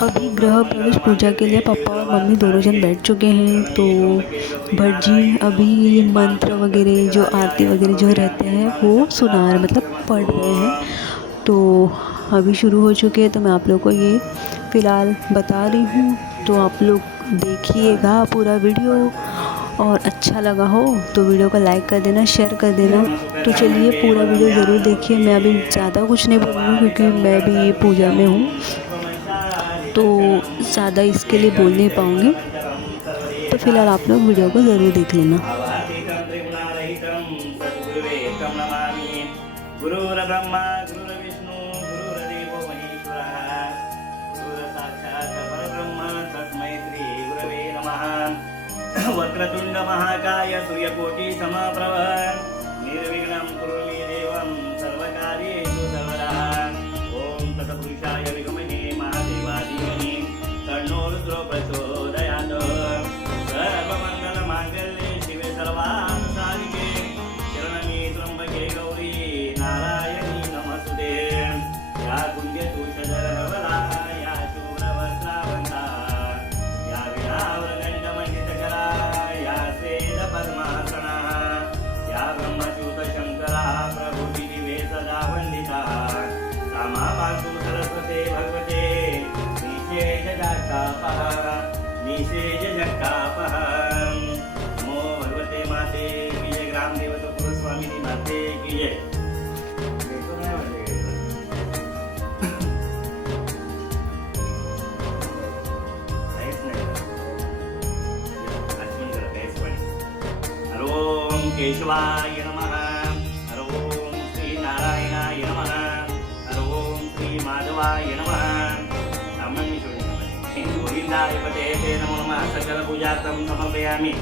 अभी गृह प्रवेश पूजा के लिए पापा और मम्मी दोनों जन बैठ चुके हैं। तो भट जी अभी मंत्र वगैरह जो आरती वगैरह जो रहते हैं वो सुना रहे, मतलब पढ़ रहे हैं। तो अभी शुरू हो चुके हैं, तो मैं आप लोग को ये फ़िलहाल बता रही हूँ। तो आप लोग देखिएगा पूरा वीडियो, और अच्छा लगा हो तो वीडियो को लाइक कर देना, शेयर कर देना। तो चलिए पूरा वीडियो ज़रूर देखिए। मैं अभी ज़्यादा कुछ नहीं बोलूँगी क्योंकि मैं भी पूजा में हूँ, तो ज़्यादा इसके लिए बोल नहीं पाऊँगी। तो फिलहाल आप लोग वीडियो को ज़रूर देख लेना। गुरुर्ब्रह्मा गुरुर्विष्णु गुरुर्देवो महेश्वरः गुरुर्साक्षात् परब्रह्म तस्मै श्री गुरवे नमः। वक्रतुंड महाकाय सूर्यकोटि समप्रभ निर्विघ्नं कुरु मे देवं सर्वकार्येषु सर्वदा। ओम तत्पुरुषाय विद्महे महादेवाय तन्नो रुद्रो प्रचोदयात्। सर्वमङ्गलमाङ्गल्ये शिवे सर्वार्थसाधिके शरण्ये त्र्यम्बके गौरी नारायणी नमस्तुते। या कुञ्जतुषधरवला या शूरवस्त्रावन्ता या वीणावरदण्डमण्डितकरा या श्वेतपद्मासना या ब्रह्मच्युतशङ्करा प्रभुदिवे सदा वन्दिता। सा मा पातु सरस्वते भगवते निषेधजगतापः निषेधजगतापः। नमो भगवते माते की जय। ग्रामदेवता कुलस्वामिनी माते की जय। ओम केशवाय नमः। ओम श्री नारायणाय नमः। ओम श्री माधवाय नमः। गोविंदाय पते ते नमो नमः। सकल पूजार्थम समर्पयामि।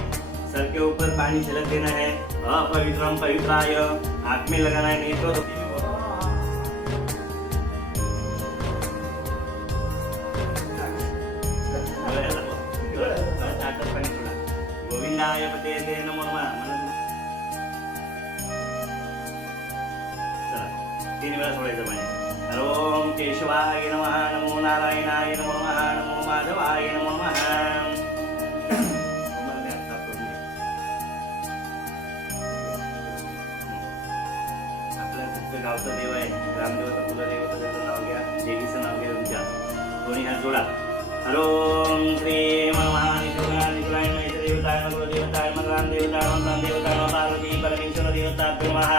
सर के ऊपर पानी छिड़क देना है। अपवित्रम पवित्राय आँख में लगाना है, नहीं तो गोविंदाय पते ते नमो नमः। चला 3 वेळा सोडायचं पाणी। ओम केशवाय नमः। नमो नारायणाय नमो नमः। नमो माधवाय नमो नमः। गावचं देव आहे, ग्रामदेवता कुलदेवता, त्याचं नाव घ्या, देवीचं नाव घ्या तुमच्या, दोन्ही हात जोडा। ओम श्री महानिशुराय देवताय गुरुदेवताय ग्रामदेवताय ग्रामदेवताय पार्वती परमेश्वर देवताभ्यो नमः।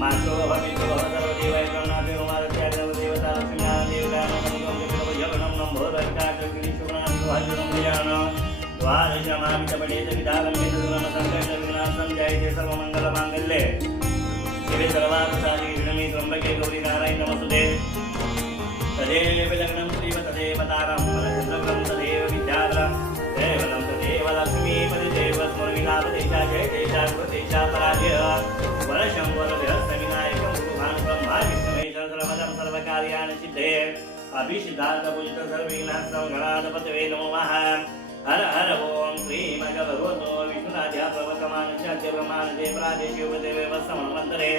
मातृ भविष्यो सर्वदेवाय ब्रह्माभ्यो नमः। देवता लक्ष्मीनारायण देवताय नमः। जगन्नाथ नमो भगवान शुभनाम ध्यान द्वादशमामित पठेत विधानं वेदनं संकल्प विनाशं जयते सर्वमंगल मांगल्ये शिवे सर्वार्थसाधिके त्र्यंबके गौरी नारायणी नमस्तुते। तदेव लग्नं श्रीव तदेव तारं फलचन्द्रं तदेव विद्याधरं देवलं तदेव लक्ष्मीपति देव स्मरविलापदेशा जयदेशा गुरुदेशा पराजय वरशंवरविहस्तविनायकं गुरुभानु ब्रह्मा विष्णुमहेश्वर सर्वदं सर्वकार्याणि सिद्धे अभिषिद्धार्थपूजित सर्वविघ्नहस्तं गणाधिपतये नमो नमः। हर हर ओम श्री भगवतो विष्णुराजा प्रवकमानश्चाद्य ब्रह्मानदे प्रादेशिवदेवे वत्समन्वन्तरे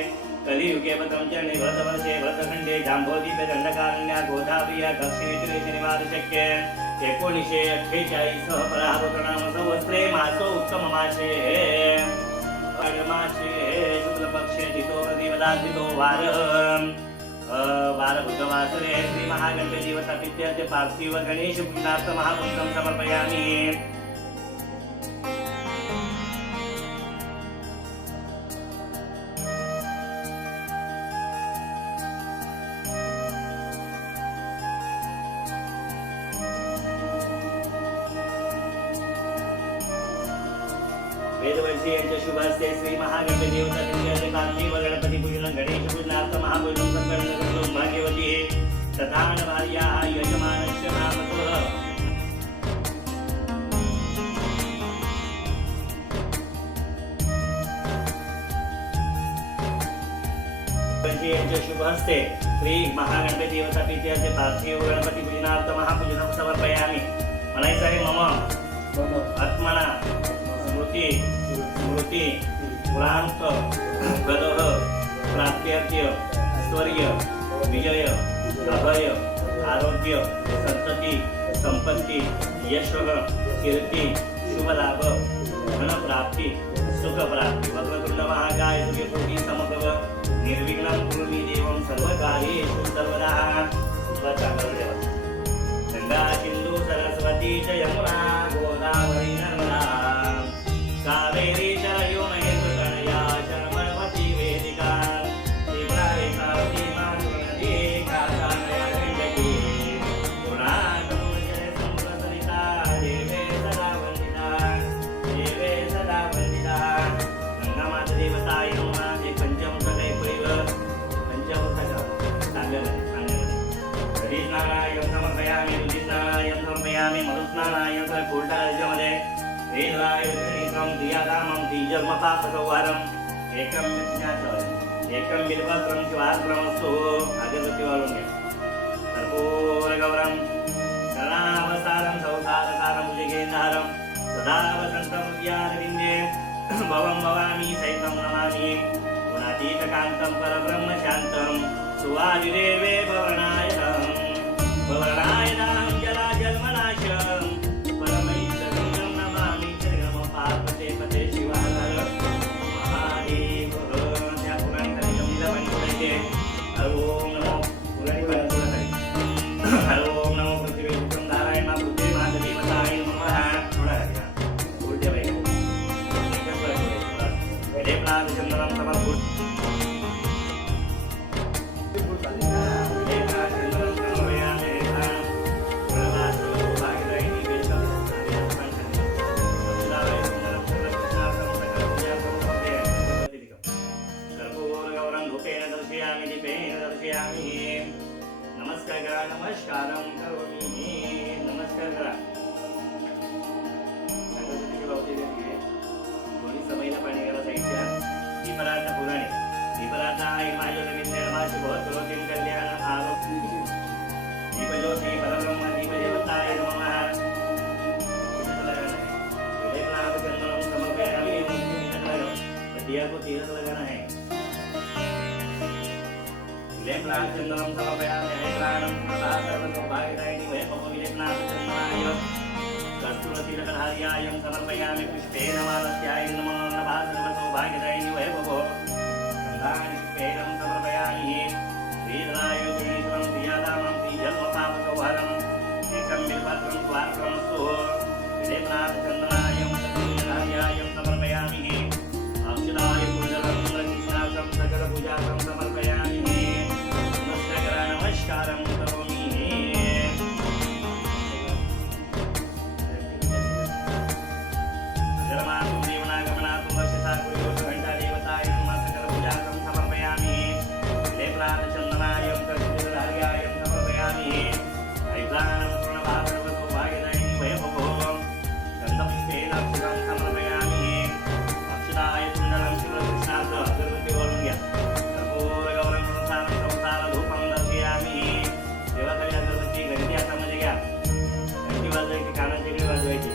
कलियुगे पतञ्चरणे भरतवर्षे भरतखण्डे जाम्बोदीपे दण्डकारण्या गोदावरीया दक्षिणेतरे शनिवारशक्ये 1948 पराहृतनाम संवत्सरे मासो उत्तममासे मासे शुक्लपक्षे जितो प्रतिपदाद्वितो वारः वार बुधवासरे श्री महागणपति देवता पित्यार्थे पार्थिव गणेश पूजनार्थ महापुष्पं समर्पयामि। वेदवर्षीयांच्या शुभ हस्ते श्री महागणपति देवता पित्यार्थे पार्थिव गणपति पूजन गणेश पूजनार्थ महापुष्पं संकलन भाग्यवती तथा भार्याः यजमानस्य नामतः यांच्या शुभ हस्ते श्री महागणपति देवता पित्यार्थे पार्थिव गणपति पूजनार्थ महापूजनं समर्पयामि। म्हणायचं आहे मम आत्मना स्मृती स्मृती पुरांत गदह प्राप्त्यर्थ स्वर्य विजय अभय आरोग्य संतती संपत्ती, यश, कीर्ती, शुभलाभ, धनप्राप्ती, सुखप्राप्ती, वक्रतुंड महाकाय सूर्यकोटी समप्रभ निर्विघ्नं कुरु मे देवं सर्वकार्येषु सर्वदा. चांगलं देवा. गंगा सिंधू सरस्वती च यमुना गोदावरी नर्मदा कावेरी च यमुनेत्र तनया शर्मवती वेदिका त्रिपुरारी सावती मातृनदी काकानया गंडकी पुराणपूजने संप्रसरिता देवे सदा वंदिता गंगा माता देवताय नमः. हे पंचमुखा एक पैव पंचमुखा सांगण्यामध्ये स्नानायं समर्पयामि, रुधिस्नानायं समर्पयामि, मधुस्नानायं कोल्टाज्यमध्ये वेदवायुत्रिकं दियादामं द्विजन्मपापसंहारम् एकं बिल्वत्रं शिवार्पणमस्तु. अगरबत्ती वाळून घ्या. कर्पूरगौरं करुणावसारं संसारसारं भुजगेन्द्रहारं सदा वसन्तं हृदयारविन्दे भवं भवामि सहितं नमामि. गुणातीतकान्तं परब्रह्मशान्तं सुवादिदेवे भवनायनं जलाजन्मनाशं परमैश्वरं नमामि. जगम पार्वते पते शिवाहर महादेव. त्या पुराणी कविता पंचोडायचे. हर ओम नमो पुराणी पंचोडाय. हर ओम नमो पृथ्वी पुत्रं नारायण पृथ्वी माता देवताय नमः. थोडा घ्या. उलटे बाई एकच वेळे प्राण चंद्रम समर्पण. नमस्कारं करोमि. नमस्कार करा. कोणी समयला पाणी घाला साहित्य दीपराधा पुराणे दीपराधा आहे माझ्या नवीन निर्माशी बहुत रोजिन कल्याण आरोप दीपज्योती परब्रह्म दीपदेवताय नमः. चंद्रम समर्पयामि. दिया को तिलक लगाना है. लेपनाचंदनं समर्पयामि. प्राणं प्रसादं सौभाग्यदायिनी वैभवविलेपनाचंदनाय कस्तूरतिलकधार्यायं समर्पयामि. पुष्पेण मालस्याय नमो नमः. सर्वसौभाग्यदायिनी वैभवो गन्धानि पुष्पेण समर्पयामि. वेदनायुतं प्रियादामं श्रीजन्मपापसंहारम् एकं बिल्वत्रं स्वार्पणमस्तु. लेपनाचंदनाय कस्तूरतिलकधार्यायं समर्पयामि. अक्षदाय पूजनं कृष्णार्थं सकलपूजार्थं समर्पयामि. नमस्कारं करोमि. जलमातुं देवनागमनातुं रक्षिता घंटा देवताय नमः. सकलपूजार्थं समर्पयामि. लेपनाचन्दनायं कस्तूरधार्यायं समर्पयामि. ऐक्लानं पूर्णभागवतसौभाग्यदायिनी वैभवो गन्धपुष्पेन अक्षतं समर्पयामि. अक्षदाय कुण्डलं शिवकृष्णार्थ अगरबत्ती वाळून घ्या. कर्पूरगौरं संसारं संसारधूपं दर्शयामि. देवाखाली अगरबत्ती घंटी हातामध्ये घ्या. घंटी वाजवायची कानाची वाजवायची.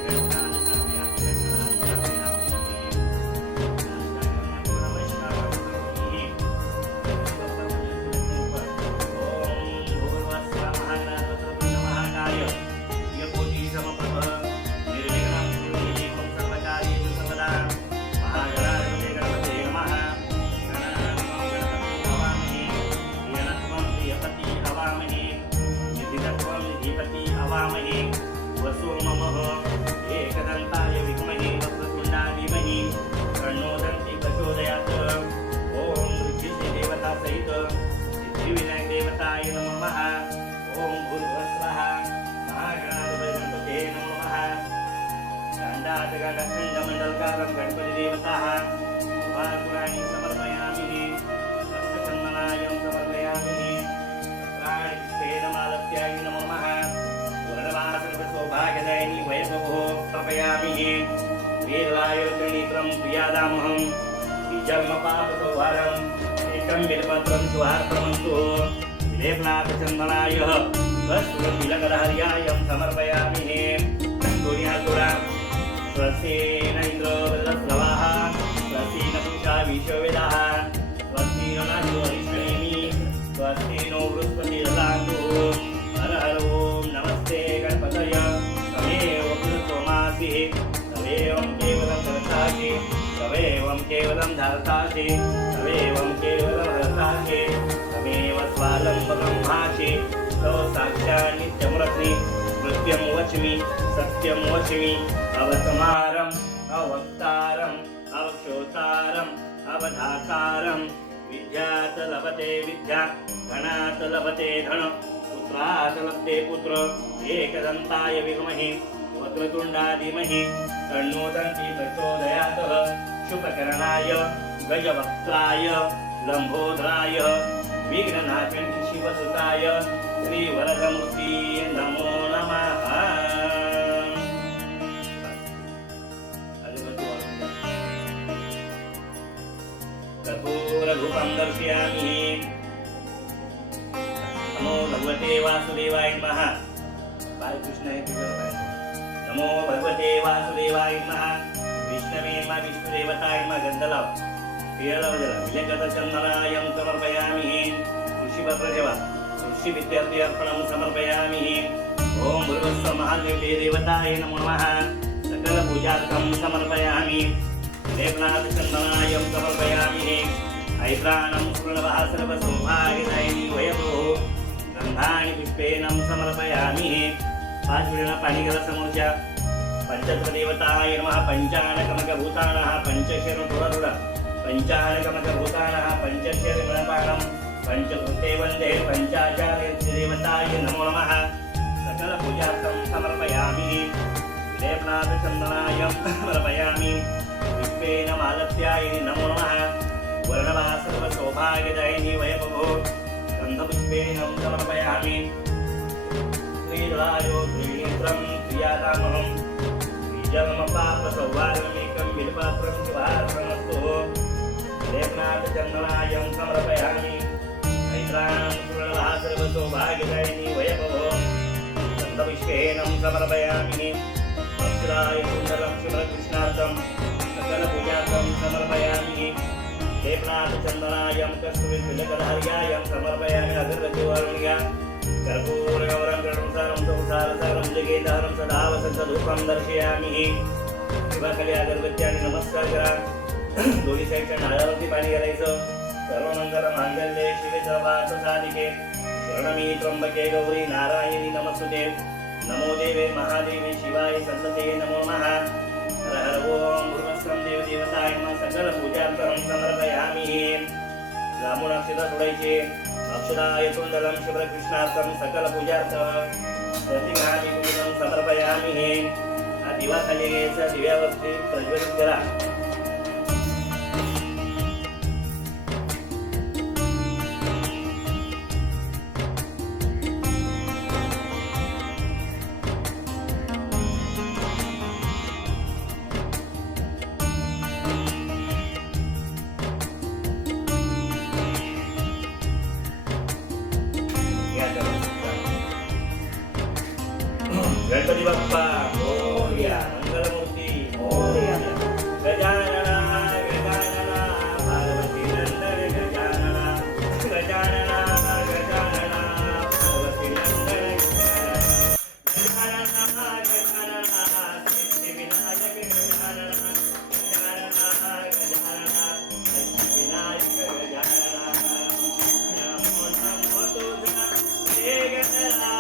वसो ममः एकदन्ताय विद्महे वक्रतुण्डाय धीमहि तन्नो दन्ति प्रचोदयात्. ओम ऋषिश्री देवता सहित सिद्धिविनायक देवताय नमः. ओम भूर्भुवस्वः महागणाधिपते गणपते नमः. गाण्डातगाण्डखण्डमण्डलकारं गणपति देवताः पुराणी समर्पयामि. सप्तचन्दनायं समर्पयामि. प्राणिष्ठेनमालत्याय नमः. सर्वसौभाग्यदायिनी वैभवो समर्पयामि. वेदवायुर्त्रिनेत्रं प्रियादामहं द्विजन्मपापसंहारम् एकं बिल्वत्रं स्वार्पणमस्तु. लेपनाथचन्दनाय कस्तूरतिलकधार्यायं समर्पयामि. दोन्ही हात जोडा. स्वस्तेन इंद्रवृद्धस्रवाः स्वस्तेन पूषा विश्ववेदाः स्वस्तेन नः स्वस्तेनो बृहस्पतिर्दधातु. हर हर ओम नमस्ते गणपते दर्शय तमेव कृतमासि तवेवं केवलं धर्तासि तवेवं केवलं धर्तासि तवेवं केवलं धर्तासि तमेव स्वावलम्बकं भासि तव साक्षात् नित्यमूर्ति कृत्यं वच्मि सत्यं वच्मि अवतमारम् अवक्तारम् अवक्षोतारम् अवधाकारम् विद्यात् लभते विद्या धनात् लभते धन पुत्रात् लभते पुत्र एकदन्ताय विद्महे वक्रतुण्डाय धीमहि तन्नो दन्ती प्रचोदयात् शुभकरणाय गजवक्त्राय लम्बोदराय विघ्ननाशं शिवसुताय श्रीवरदमूर्ति नमो नमः। कर्पूरधूपं दर्शयामि। नमो भगवते वासुदेवाय नमः। बालकृष्ण हे तुझ्यावर पाहिजे। नमो भगवते वासुदेवाय नमः। विष्णवे नमः विष्णुदेवताय नमः। गंधलाव पिळलाव जरा विलेकत चंदनायं समर्पयामि। ऋषिभद्रदेवा ऋषि विद्यार्थी अर्पणं समर्पयामि। ओम भूर्भुवस्सुवः महादेवे देवताय नमो नमः। सकल पूजार्थं समर्पयामि। लेपनाथ चंदनायं समर्पयामि। ऐत्राणं पूर्णवः सर्वसौभाग्यदायिनी वयभो गंधानि पुष्पेनं समर्पयामि। 5 वेळा पाणी घाला समोरच्या। पंचदेवताय नमः। पंचानकमकभूतानः पंचशर थोडा पंचानकमकभूतानः पंचशर गणपाणं पंचभूते वन्दे पंचाचार्य देवताय नमो नमः। सकल पूजार्थं समर्पयामि। लेपनाथ चंदनायं समर्पयामि। पुष्पेन मालत्याय नमो नमः। वर्णवा सर्वसौभाग्यदायिनी वयभो गन्धपुष्पेनं समर्पयामि। श्रीरायो त्रिनेत्रं प्रियातामहं श्रीजन्मपापसौभाग्यमेकं बिल्वपत्रं शिवार्पणमस्तु। लेपनाथ चन्दनायं समर्पयामि। ऐत्राणं पूर्णवः सर्वसौभाग्यदायिनी वयभो गन्धपुष्पेनं समर्पयामि। अक्षराय सुन्दरं शिवकृष्णार्थं सकलपूजार्थं समर्पयामि। लेपनाथ चन्दनायं कस्तूरितिलकधार्यायं समर्पयामि। अगरबत्तीवर्णिया कर्पूरगौरं गणसारं संसारसारं जगेदारं सदा वसन्तधूपं दर्शयामि। शिवाखाली अगरबत्ती आणि नमस्कार करा। दोन्ही साईडच्या नारळावरती पाणी घालायचं। सर्वमंगल मांगल्ये शिवे सर्वार्थ साधिके शरणमी त्र्यंबके गौरी नारायणी नमस्तुते। नमो देवे महादेवी शिवाय सन्तते नमो नमः। हर हर ओम भूर्भुवस्सुवः देवदेवताय नमः। सकल पूजार्थं समर्पयामि। ब्राह्मण अक्षता सोडायचे। अक्षराय सुन्दरं शिवकृष्णार्थं सकल पूजार्थं प्रतिगृहाणि पूजनं समर्पयामि। हा दिवा खाली घ्यायचा। दिव्यावरती प्रज्वलित करा। गणपती बाप्पा मोरया। मंगलमूर्ती मोरया। गजानना गजानना पार्वती नंदन गजानना गजानना गजानना पार्वती नंदन गजानना गजानना सिद्धिविनायक गजानना गजानना गजानना सिद्धिविनायक गजानना नमो नमो तुझा हे गणराया।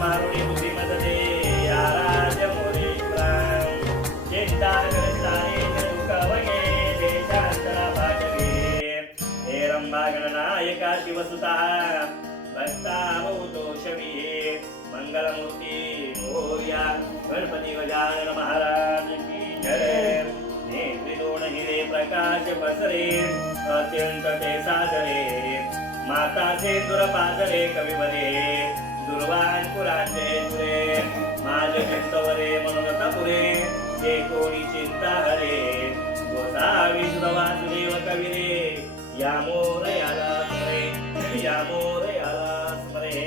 मारुणी बुद्धिमते आराज मोरे प्राण चिंता करतारे कवये देशांतरा पाठवे हे रंभा गणनायका शिवसुता भक्तामौतो शवी मंगलमूर्ती मोर्या गणपती गजानन महाराज की जय नेत्रिदोण हिरे प्रकाश पसरे अत्यंत ते साजरे माताचे दुरपाजरे कविवरे दुर्वान पुराचे तुरे माझ चिंतवरे मनोरथ पुरे हे कोणी चिंता हरे गोसावी सुरवासुदेव कविरे या मोरयाला स्मरे या मोरयाला स्मरे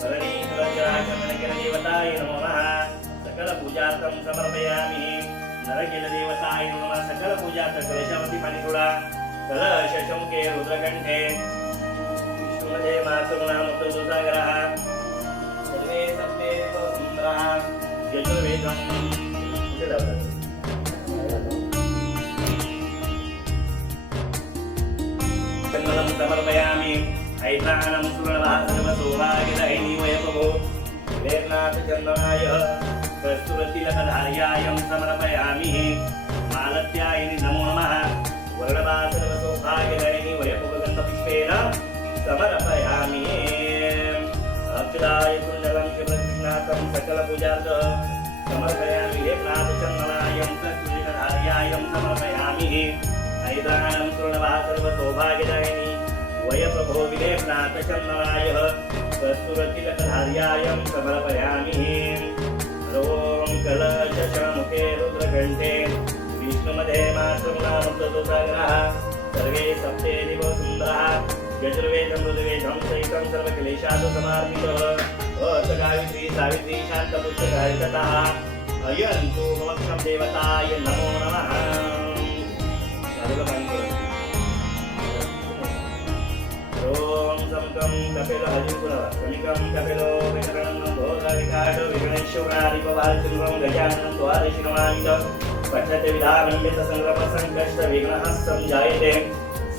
भरणी देवताय नमो नमः सकल पूजार्थं समर्पयामि नरकिल देवताय नमो नमः सकल पूजार्थ कलशावती पाणी थोडा कलश शंके रुद्रकंठे विष्णुमध्ये मातृनाम मुक्तसागरः सर्वे सप्ते सुंदरः यजुर्वेदं कुठे लावतात कन्नलं समर्पयामि ऐत्राणं सुवर्णभासनं सौभाग्यदायिनी वयपभो वेदनाथ चन्दनाय कस्तुरतिलकधार्यायं समर्पयामि मालत्यायिनि नमो नमः वर्णभासनं सौभाग्यदायिनी वयपभगन्धपुष्पेन समर्पयामि अक्षदाय कुण्डलं शिवकृष्णातं सकलपूजार्थ समर्पयामि वेदनाथ चन्दनायं कस्तुरतिलकधार्यायं समर्पयामि ऐत्राणं सुवर्णभासनं सौभाग्यदायिनी वयप्रभो विलेपनाथ चन्दनाय कस्तुरतिलकधार्यायं समर्पयामि ॐ कलशमुखे रुद्रकण्ठे विष्णुमध्ये मातृनामृतसागरः सर्वे सप्ते दिवो सुन्दरः यजुर्वेदं ऋग्वेदं सहितं सर्वक्लेशात् समार्पितः गायत्री सावित्री शान्तपुष्टकारितः अयन्तु मोक्षं देवताय नमो नमः ओम समकं कपिल हरिपुर समिकं कपिलो विकरणं भोगविकाटो विघ्नेश्वरादिपवालचन्द्रं गजाननं द्वादशिनमामित पठ्यते विधानन्वित संग्रह संकष्ट विघ्नहस्तं जायते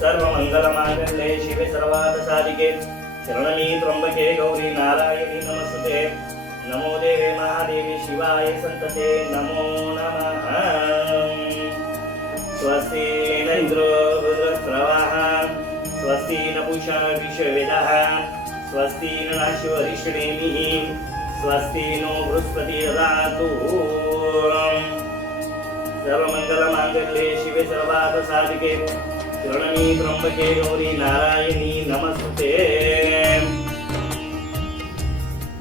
सर्वमङ्गलमाङ्गल्ये शिवे सर्वार्थसाधिके शरणमी त्र्यम्बके गौरी नारायणी नमस्ते नमो देवे महादेवी शिवाय सन्तते नमो नमः स्वस्ति न इन्द्रो रुद्रस्रवाः स्वस्ति न पूषा विश्ववेदाः स्वस्ति न नाशो अरिष्टनेमिः स्वस्ति नो बृहस्पति ददातु सर्वमङ्गलमाङ्गल्ये शिवे सर्वार्थसाधिके शरण्ये त्र्यम्बके गौरी नारायणी नमस्ते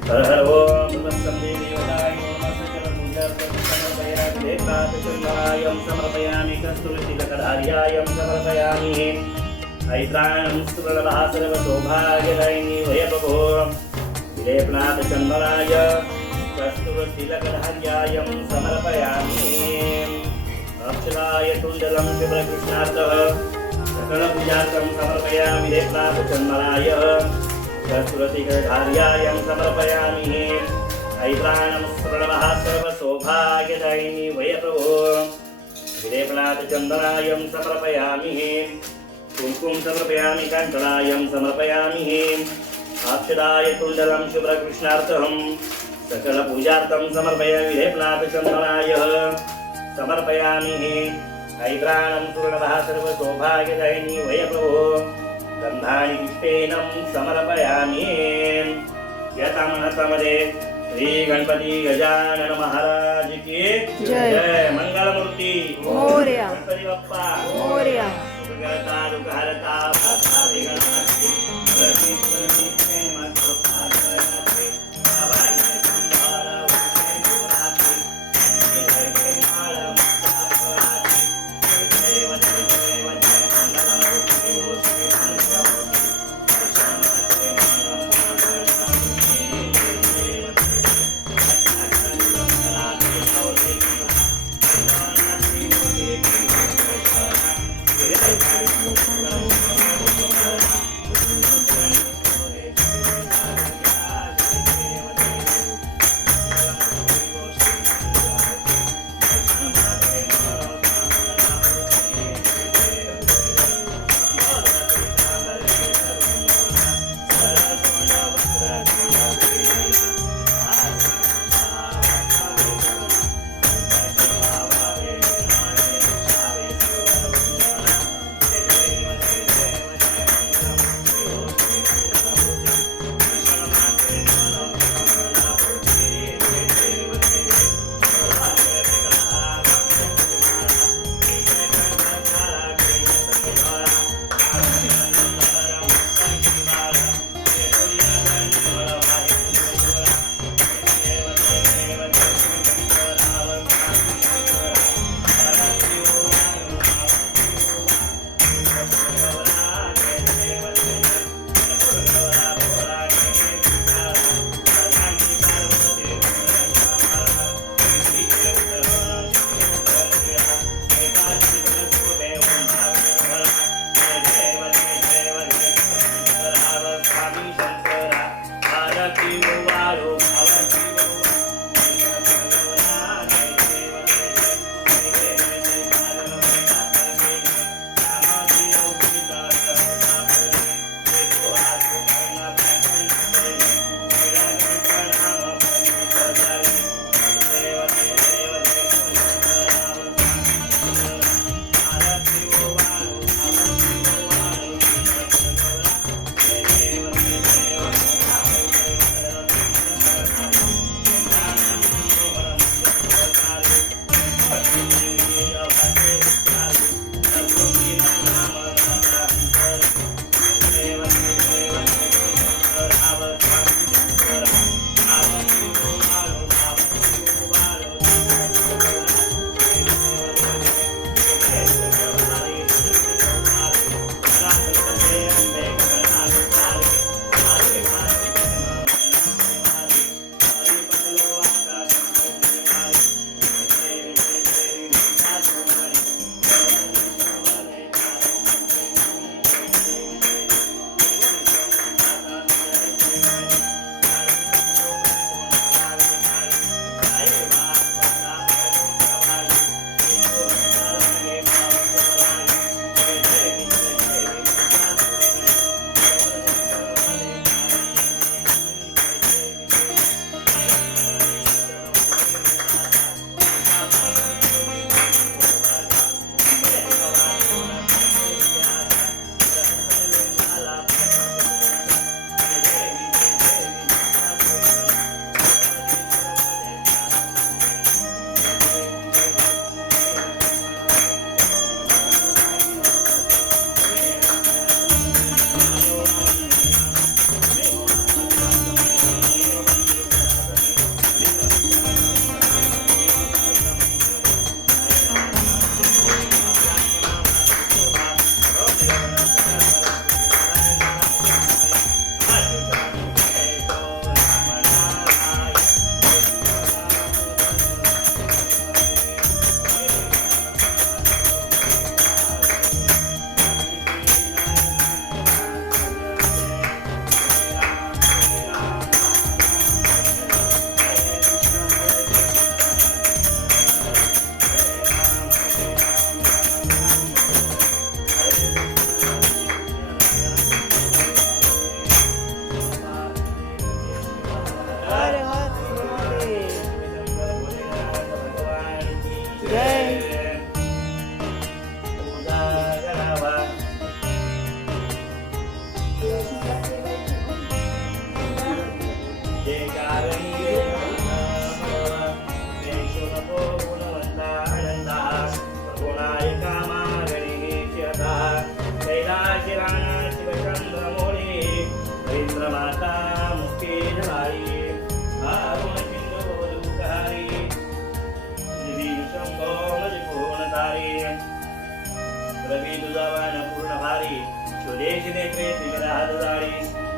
हर हर ओम नमस्ते देवताय नमः सकलपूजार्थं समर्पयामि देवताचन्दनायं समर्पयामि कस्तुरतिलकधार्यायं समर्पयामि ऐत्राणं सुवर्णभासनं सौभाग्यदायिनी वयपभो विलेपनाथ चन्दनाय कस्तुरतिलकधार्यायं समर्पयामि अक्षराय तुण्डलं शिवकृष्णार्थः सकलपूजार्थं समर्पयामि विलेपनाथ चन्दनाय कस्तुरतिलकधार्यायं समर्पयामि ऐत्राणं सुवर्णभासनं सौभाग्यदायिनी वयपभो विलेपनाथ चन्दनायं समर्पयामि कुंकुम समर्पयामि कांचनायं समर्पयामि अक्षदाय तुण्डलं शुभ्रकृष्णार्थं सकलपूजार्थं समर्पयामि लेपनाथ चन्दनाय समर्पयामि ऐत्राणं सुवर्णभासनं सौभाग्यदायिनी वयप्रभो गन्धानि पुष्पेनं समर्पयामि यथामनसमदे श्री गणपति गजानन महाराज की जय मंगलमूर्ति मोरया गणपति बप्पा मोरया सुखकर्ता दुःखहर्ता भक्ता विघ्नहर्त्री प्रति प्रेम कृपाकरते अभाग्य संहार उच्चे दुराते जय जय मालम तापराते देव देव जय मंगलमूर्ति श्री मंगलमूर्ति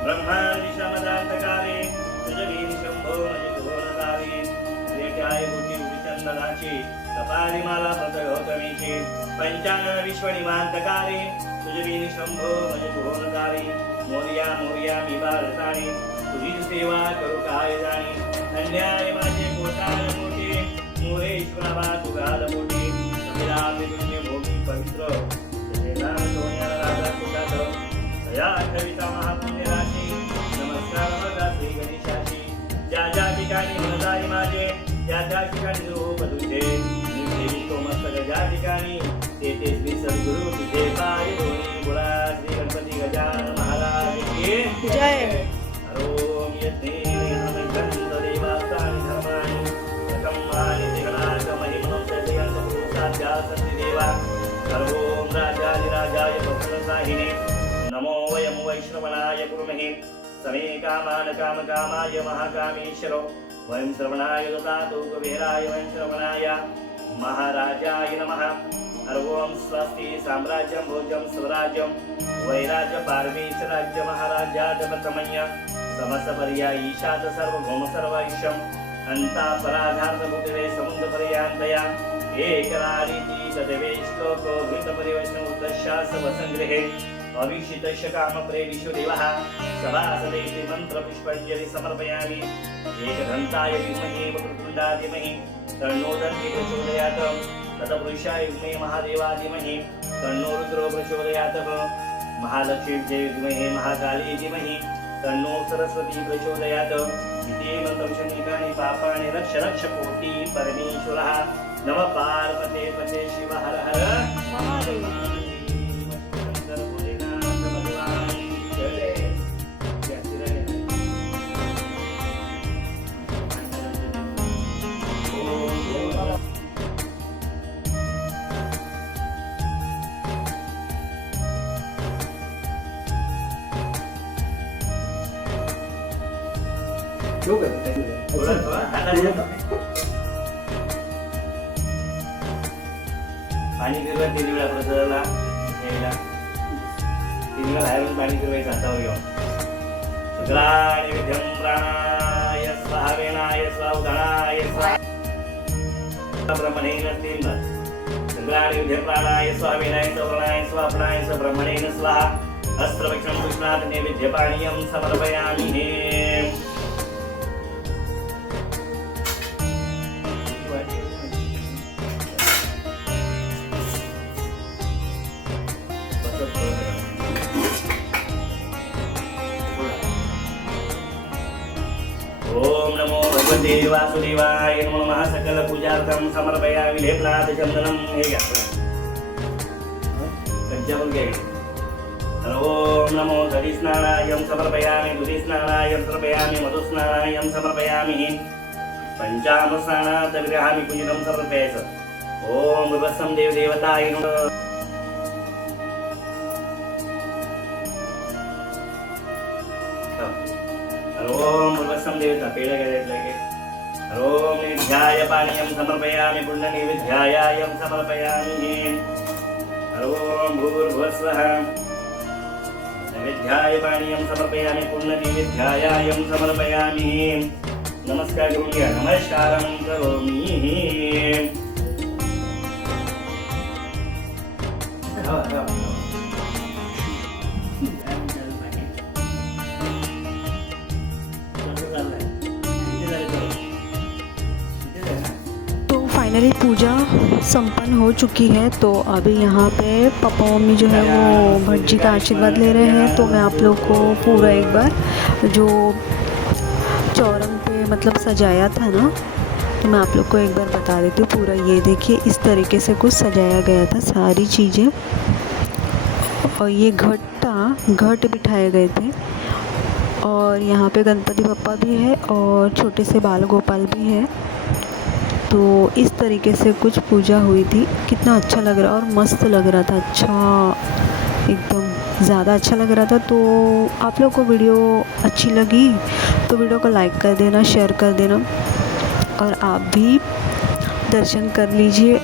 ब्रह्मादिशमदान्तकारे तुझवीनिशंभो मजिघोरतारी रेट्याय बुटी उचंदनाची कपालिमाला प्रतगौतमीची पंचानन विश्वनिवांतकारे तुझवीनिशंभो मजिघोरतारी मोर्या मोर्या मी भारतानी तुझी सेवा करू काय जाणी अन्याय माझे कोटार मोठे मोरेश्वरा तुगाल मोठी कपिलापे तुझे भोगी पवित्र तुझे नाम सोन्याला राजा सुखात या कविता महापुण्य राशी नमस्कार माझा श्री गणेशाची ज्या ज्या ठिकाणी मनदारी माझे त्या त्या ठिकाणी रूप तुझे देवी तो मस्तक ज्या ठिकाणी तेथे श्री सद्गुरु तुझे पाय दोन्ही बोला श्री गणपती गजानन महाराज की जय. ओम यज्ञे नमः देवास्तानि धर्माणि प्रकम्मानि तिगणाक महिमोत्सयन्त पुरुषाद्या सन्ति देवा सर्वों राजाधिराजाय भक्तसाहिने नमो वयं वैश्रवणाय कुर्महे समे कामान कामकामाय महाकामेश्वरो वयं श्रवणाय ददातु कुबेराय वयं श्रवणाय महाराजाय नमः सर्वं स्वस्ति साम्राज्यं भोजं स्वराज्यं वैराज्य पारमेश राज्य महाराजात प्रथमय्य समस्तपर्या ईशात सर्वभौम सर्वैश्यं अन्ता पराधार्थ भूतिरे समुद्र पर्यांतया एकरारीति तदेवे श्लोको भृतपरिवैष्णव उद्दश्यास वसंग्रहे अभिषितस्य काम प्रेरिषु देवः सभासदेति मंत्र पुष्पांजलि समर्पयामि एकदन्ताय विद्महे वक्रतुण्डाय धीमहि तन्नो दन्ति प्रचोदयात् तत्पुरुषाय विद्महे महादेवाय धीमहि तन्नो रुद्रो प्रचोदयात् महालक्ष्मीयै विद्महे महाकाली धीमहि तन्नो सरस्वती प्रचोदयात् इति मंत्रविषणिकानि पापानि रक्ष रक्ष कोटि परमेश्वरः नमः पार्वते पते शिव हर हर महादेव. पाणी फिरवा 3 वेळा प्रसादाला यायला 3 वेळा बाहेरून पाणी फिरवायचं हातावर घेऊन सगळाय विद्यं प्राणाय स्वाहा वेणाय स्वाहा उदानाय स्वाहा ब्रह्मणेन तीन सगळाय विद्यं प्राणाय स्वाहा वेणाय स्वाहा स्वापनाय ब्रह्मणेन स्वाहा अस्त्रवक्षं कृष्णात् नैवेद्य पानीयं समर्पयामि हे ओम नमो भगवते वासुदेवाय नमः सकल पूजार्थं समर्पयामि लेपनाथ चंदनम हे घ्या पंचामृत घ्या ओम नमो दधिस्नानायं समर्पयामि दुधिस्नानायं समर्पयामि मधुस्नानायं समर्पयामि पंचामृतस्नानात् विग्रहामि पूजितं समर्पयामि ओम विवस्वं देवदेवताय नमः ओम विवस्वं देवता पेढा घ्यायला ओम निध्याय पानीयं समर्पयामि पुण्यनिवेद्यायं समर्पयामि ओम भूर्भुवस्वः नैवेद्याय पानीयं समर्पयामि पुण्यनिवेद्यायं समर्पयामि नमस्कार करून घ्या नमस्कारं करोमि फाइनली पूजा संपन्न हो चुकी है. तो अभी यहाँ पे पापा मम्मी जो है वो भट्ट जी का आशीर्वाद ले रहे हैं. तो मैं आप लोग को पूरा एक बार जो चौरंग पे मतलब सजाया था ना, तो मैं आप लोग को एक बार बता देती हूँ पूरा. ये देखिए इस तरीके से कुछ सजाया गया था सारी चीज़ें. और ये घट बिठाए गए थे. और यहाँ पे गणपति बप्पा भी है और छोटे से बाल गोपाल भी है. तो इस तरीके से कुछ पूजा हुई थी. कितना अच्छा लग रहा और मस्त लग रहा था. अच्छा एकदम ज़्यादा अच्छा लग रहा था. तो आप लोग को वीडियो अच्छी लगी तो वीडियो को लाइक कर देना, शेयर कर देना और आप भी दर्शन कर लीजिए.